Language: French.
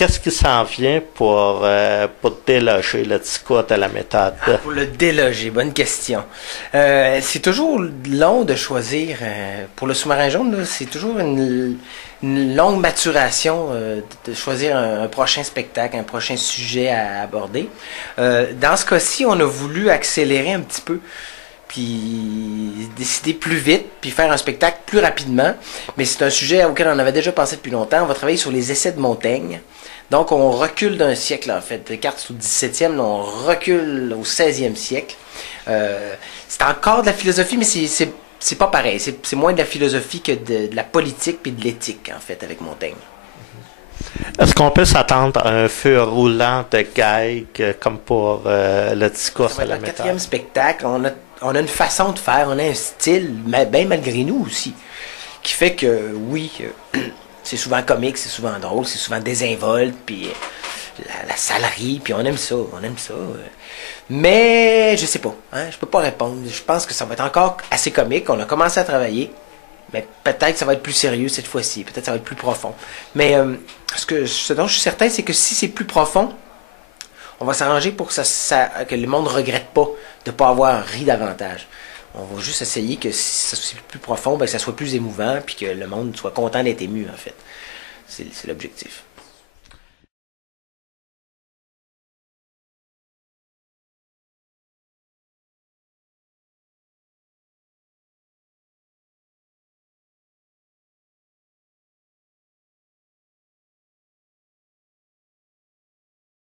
qu'est-ce qui s'en vient pour déloger le Ticout à la méthode? Pour le déloger, bonne question. C'est toujours long de choisir, pour le sous-marin jaune, là, c'est toujours une longue maturation de choisir un prochain spectacle, un prochain sujet à aborder. Dans ce cas-ci, on a voulu accélérer un petit peu, puis décider plus vite, puis faire un spectacle plus rapidement. Mais c'est un sujet auquel on avait déjà pensé depuis longtemps. On va travailler sur les essais de Montaigne. Donc, on recule d'un siècle, en fait. Descartes, c'est au 17e, là, on recule au 16e siècle. C'est encore de la philosophie, mais c'est pas pareil. C'est moins de la philosophie que de la politique puis de l'éthique, en fait, avec Montaigne. Est-ce qu'on peut s'attendre à un feu roulant de gags comme pour le discours Ça va à être la le méthode? quatrième spectacle. On a une façon de faire, on a un style, bien malgré nous aussi, qui fait que, oui, c'est souvent comique, c'est souvent drôle, c'est souvent désinvolte, puis la salerie, puis on aime ça. Mais je sais pas, hein, je peux pas répondre. Je pense que ça va être encore assez comique. On a commencé à travailler, mais peut-être que ça va être plus sérieux cette fois-ci. Peut-être que ça va être plus profond. Mais ce dont je suis certain, c'est que si c'est plus profond, on va s'arranger pour que le monde ne regrette pas de ne pas avoir ri davantage. On va juste essayer que si ça soit plus profond, ben, que ça soit plus émouvant, puis que le monde soit content d'être ému, en fait. C'est l'objectif.